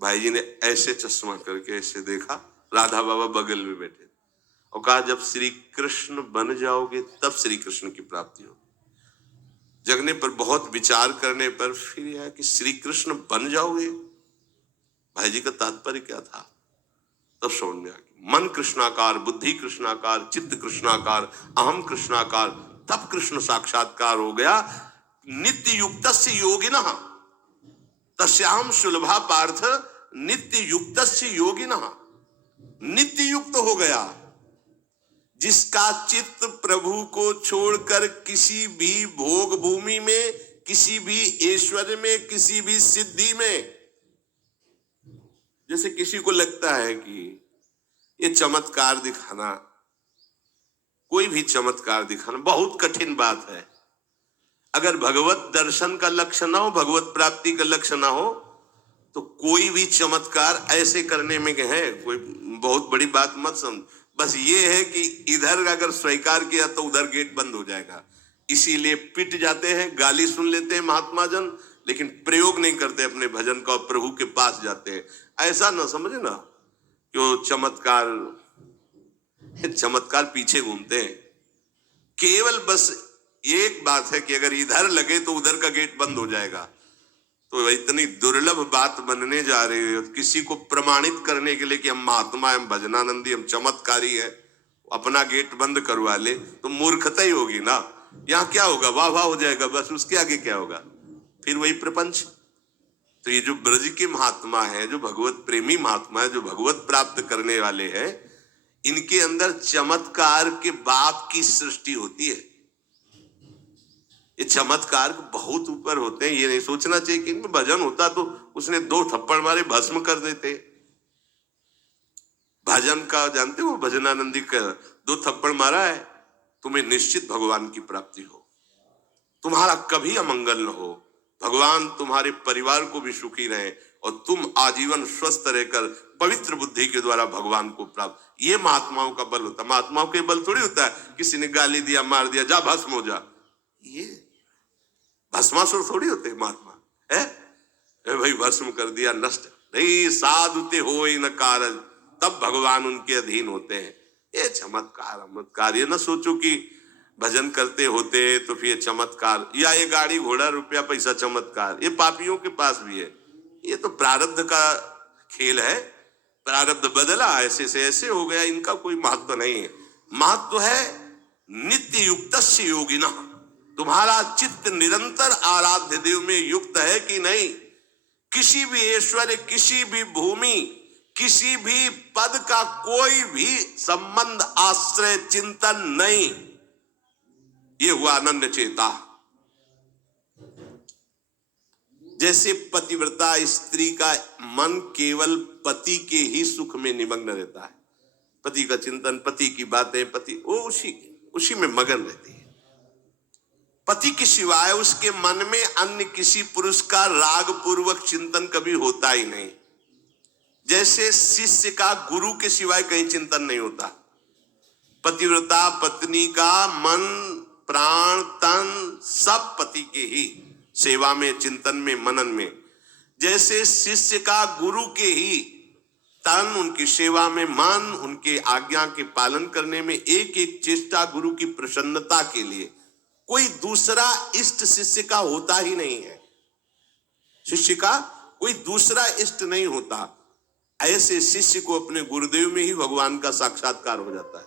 भाई जी ने ऐसे चश्मा करके ऐसे देखा, राधा बाबा बगल में बैठे और कहा जब श्री कृष्ण बन जाओगे तब श्री कृष्ण की प्राप्ति होगी। जगने पर, बहुत विचार करने पर फिर यह कि श्री कृष्ण बन जाओगे, भाई जी का तात्पर्य क्या था? तब समझ में आ गया। मन कृष्णाकार, बुद्धि कृष्णाकार, चित्त कृष्णाकार, अहम कृष्णाकार, तब कृष्ण साक्षात्कार हो गया। नित्य युक्तस्य योगिनः तस्याम सुलभा पार्थ नित्य युक्तस्य योगिनः। नित्य युक्त हो गया जिसका चित्त प्रभु को छोड़कर किसी भी भोग भूमि में, किसी भी ऐश्वर्य में, किसी भी सिद्धि में, जैसे किसी को लगता है कि ये चमत्कार दिखाना, कोई भी चमत्कार दिखाना बहुत कठिन बात है। अगर भगवत दर्शन का लक्ष्य ना हो, भगवत प्राप्ति का लक्ष्य ना हो, तो कोई भी चमत्कार ऐसे करने में है कोई बहुत बड़ी बात मत समझ। बस ये है कि इधर अगर स्वीकार किया तो उधर गेट बंद हो जाएगा, इसीलिए पिट जाते हैं, गाली सुन लेते हैं महात्मा जन, लेकिन प्रयोग नहीं करते अपने भजन का और प्रभु के पास जाते हैं। ऐसा ना समझे ना कि चमत्कार पीछे घूमते हैं। केवल बस एक बात है कि अगर इधर लगे तो उधर का गेट बंद हो जाएगा। तो इतनी दुर्लभ बात बनने जा रही है, किसी को प्रमाणित करने के लिए कि हम महात्मा, हम भजनानंदी, हम चमत्कारी है, अपना गेट बंद करवा ले तो मूर्खता ही होगी ना। यहाँ क्या होगा? वाह वाह हो जाएगा, बस उसके आगे क्या होगा? फिर वही प्रपंच। तो ये जो ब्रज के महात्मा है, जो भगवत प्रेमी महात्मा है, जो भगवत प्राप्त करने वाले हैं, इनके अंदर चमत्कार के बाप की सृष्टि होती है। ये चमत्कार बहुत ऊपर होते हैं। ये नहीं सोचना चाहिए कि इनमें भजन होता तो उसने 2 थप्पड़ मारे भस्म कर देते। भजन का जानते हो, भजनानंदी का 2 थप्पड़ मारा है, तुम्हें निश्चित भगवान की प्राप्ति हो, तुम्हारा कभी अमंगल न हो, भगवान तुम्हारे परिवार को भी सुखी रहे और तुम आजीवन स्वस्थ रहकर पवित्र बुद्धि के द्वारा भगवान को प्राप्त। ये महात्माओं का बल होता है। महात्माओं के बल थोड़ी होता है किसी ने गाली दिया, मार दिया, जा भस्म हो जा। ये भस्मासुर थोड़ी होते महात्मा है, भाई भस्म कर दिया, नष्ट नहीं। साधुते हो न कारज, तब भगवान उनके अधीन होते हैं। ये चमत्कार ये न सोचो कि भजन करते होते तो फिर चमत्कार, या ये गाड़ी घोड़ा रुपया पैसा चमत्कार, ये पापियों के पास भी है। ये तो प्रारब्ध का खेल है, प्रारब्ध बदला, ऐसे से ऐसे हो गया, इनका कोई महत्व नहीं है। महत्व है नित्य युक्तस्य योगिनः। तुम्हारा चित्त निरंतर आराध्य देव में युक्त है कि नहीं? किसी भी ऐश्वर्य, किसी भी भूमि, किसी भी पद का कोई भी संबंध, आश्रय, चिंतन नहीं। ये हुआ आनंद चेता। जैसे पतिव्रता स्त्री का मन केवल पति के ही सुख में निमग्न रहता है, पति का चिंतन, पति की बातें, पति वो उसी में मगन रहती है। पति के सिवाय उसके मन में अन्य किसी पुरुष का राग पूर्वक चिंतन कभी होता ही नहीं। जैसे शिष्य का गुरु के सिवाय कहीं चिंतन नहीं होता, पतिव्रता पत्नी का मन, प्राण, तन सब पति के ही सेवा में, चिंतन में, मनन में। जैसे शिष्य का गुरु के ही तन, उनकी सेवा में मन, उनके आज्ञा के पालन करने में एक एक चेष्टा गुरु की प्रसन्नता के लिए, कोई दूसरा इष्ट शिष्य का होता ही नहीं है। शिष्य का कोई दूसरा इष्ट नहीं होता। ऐसे शिष्य को अपने गुरुदेव में ही भगवान का साक्षात्कार हो जाता है।